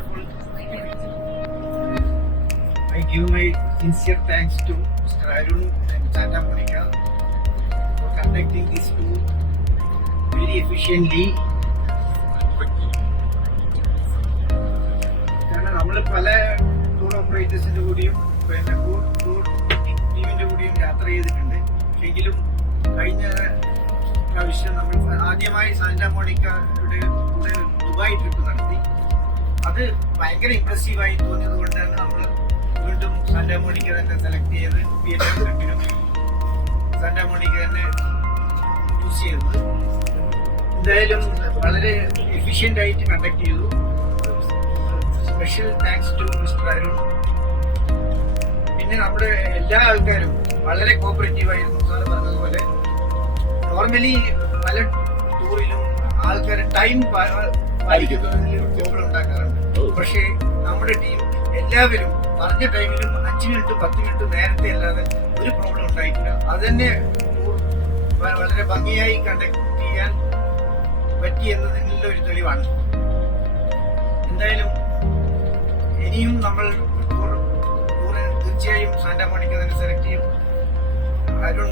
of all, I give my sincere thanks to Mr. Arun and Santa Monica for conducting this tour very efficiently. കാരണം നമ്മൾ പല tour ഓപ്പറേറ്റേഴ്സിന്റെ കൂടിയും പിന്നെ tour ടീമിന്റെ കൂടിയും യാത്ര ചെയ്തിട്ടുണ്ട്. എങ്കിലും കഴിഞ്ഞ പ്രാവശ്യം നമ്മൾ ആദ്യമായി സാന്റാ മോണിക്കയുടെ കൂടെ ദുബായ് ട്രിപ്പ് നടത്തി. അത് ഭയങ്കര ഇംപ്രസീവായി തോന്നിയത് കൊണ്ടാണ് നമ്മൾ വീണ്ടും സാന്റാ മോണിക്ക തന്നെ സെലക്ട് ചെയ്ത് വിയറ്റ്നാം ട്രിപ്പിനും സാന്റാ മോണിക്ക തന്നെ ചൂസ് ചെയ്തത്. എന്തായാലും വളരെ എഫിഷ്യന്റ് ആയിട്ട് കണ്ടക്ട് ചെയ്തു. Special thanks to mister Arun. പിന്നെ നമ്മുടെ എല്ലാ ആൾക്കാരും വളരെ കോപ്പറേറ്റീവ് ആയിരുന്നു. സാറ് പറഞ്ഞതുപോലെ നോർമലി പല ടൂറിലും ആൾക്കാർ ടൈം പാലിക്കുന്നതിൽ പ്രോബ്ലം ഉണ്ടാക്കാറുണ്ട്. പക്ഷേ നമ്മുടെ ടീം എല്ലാവരും പറഞ്ഞ ടൈമിലും 5 മിനിറ്റ് 10 മിനിറ്റ് നേരത്തെ അല്ലാതെ ഒരു പ്രോബ്ലം ഉണ്ടായിട്ടില്ല. അത് തന്നെ ടൂർ വളരെ ഭംഗിയായി കണ്ടക്ട് ചെയ്യാൻ പറ്റി എന്നതിനുള്ള ഒരു തെളിവാണ്. എന്തായാലും ഇനിയും നമ്മൾ ടൂറിന് തീർച്ചയായും സാന്റാ മോണിക്ക തന്നെ സെലക്ട് ചെയ്യും. അരുൺ